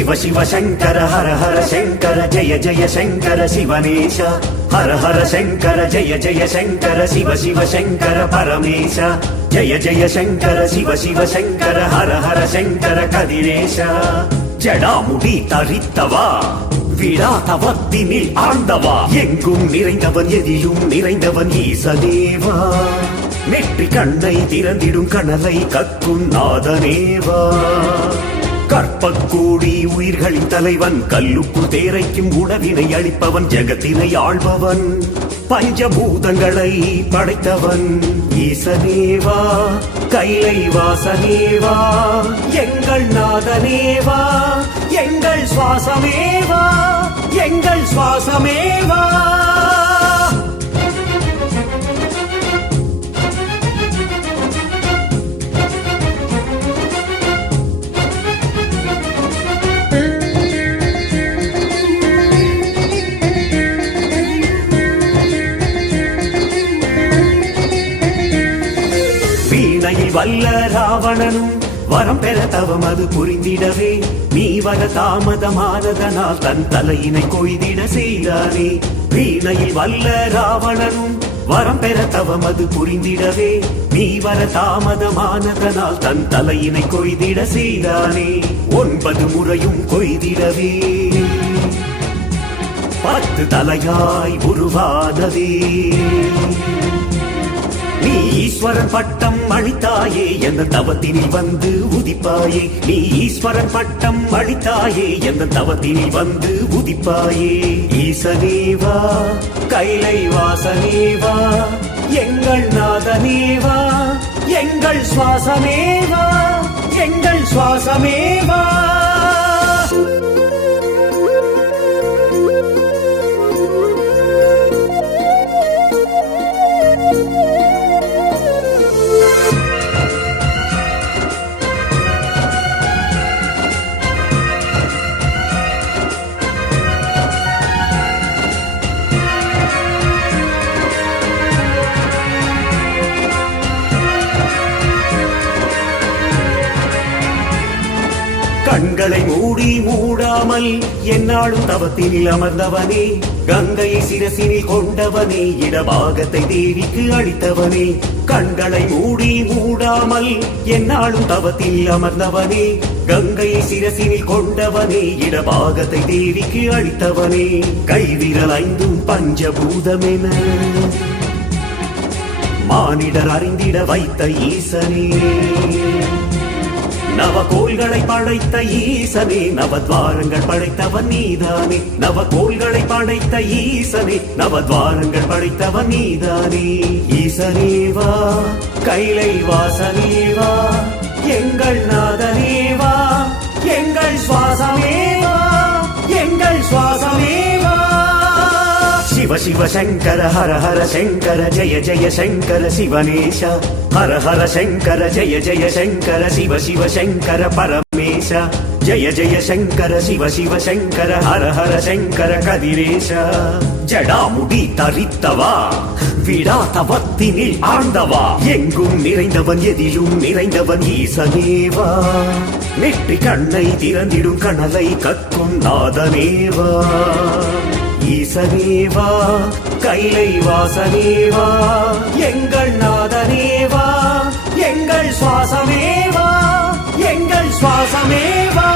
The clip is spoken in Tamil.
शिव शिव शंकर हर हर शंकर जय जय शंकर शिवनेश हर हर शंकर जय जय शंकर शिव शिव शंकर परमेश जय जय शंकर शिव शिव शंकर हर हर शंकर कदिरेश ஜடாமுடி தரித்தவா விழாதவத்தினில் ஆண்டவா எங்கும் நிறைந்தவன் எதிலும் நிறைந்தவன் ஈசனேவா நெற்றி கண்ணை திறந்திடும் கனலை கக்கும் நாதனேவா கற்பக்கூடி உயிர்களின் தலைவன் கல்லுக்குள் தேரைக்கும் உணவினை அளிப்பவன் ஜெகத்தினை ஆள்பவன் பஞ்சபூதங்களை படைத்தவன் ஈசனேவா கைலை வாசனேவா எங்கள் நாதனேவா எங்கள் சுவாசமேவா எங்கள் சுவாசமேவா வல்ல ராவணனும் வரம் பெற தவம் அது புரிந்திடவே நீ வர தாமதமானதனால் தன் தலையினை கொய்திட செய்தானே வீணையில் வல்ல ராவணனும் வரம் பெற தவம் அது புரிந்திடவே நீ வர தாமதமானதனால் தன் தலையினை கொய்திட செய்தானே 9 முறையும் கொய்திடவே 10 தலையாய் உருவானதே நீ ஈஸ்வரன் பட்டம் அளித்தாயே எந்த தவத்தினில் வந்து உதிப்பாயே நீ ஈஸ்வரன் பட்டம் அளித்தாயே எந்த தவத்தினில் வந்து உதிப்பாயே ஈசனேவா கைலை வாசனேவா எங்கள் நாதனேவா எங்கள் சுவாசமேவா எங்கள் சுவாசமேவா கண்களை மூடி மூடாமல் என்னாலும் தவத்தினில் அமர்ந்தவனே கங்கையை சிரசினில் கொண்டவனே இடபாகத்தை தேவிக்கு அளித்தவனே கண்களை மூடி மூடாமல் என்னாலும் தவத்தில் அமர்ந்தவனே கங்கையை சிரசினில் கொண்டவனே இடபாகத்தை தேவிக்கு அளித்தவனே கைவிரல் 5 பஞ்சபூதமென மானிடர் அறிந்திட வைத்த ஈசனே நவகோள்களை படைத்த ஈசனே நவத்வாரங்கள் படைத்தவன் நீதானே நவகோள்களை படைத்த ஈசனே நவத்வாரங்கள் படைத்தவன் நீதானே ஈசனேவா கைலை வாசனேவா எங்கள் நாதனேவா எங்கள் சுவாசமேவா எங்கள் சுவாசமேவா शिव शिव शंकर हर हर शंकर जय जय शंकर शिवनेश हर हर शंकर जय जय शंकर शिव शिव शंकर परमेश जय जय शंकर शिव शिव शंकर हर हर शंकर कदिरेश ஜடாமுடி தரித்தவா விழாதவத்தினில் ஆண்டவா எங்கும் நிறைந்தவன் எதிலும் நிறைந்தவன் ஈசனேவா நெற்றி கண்ணை திறந்திடும் கனலை கக்கும் நாதனேவா ஈசனேவா கைலை வாசனேவா எங்கள் நாதனேவா எங்கள் சுவாசமேவா எங்கள் சுவாசமேவா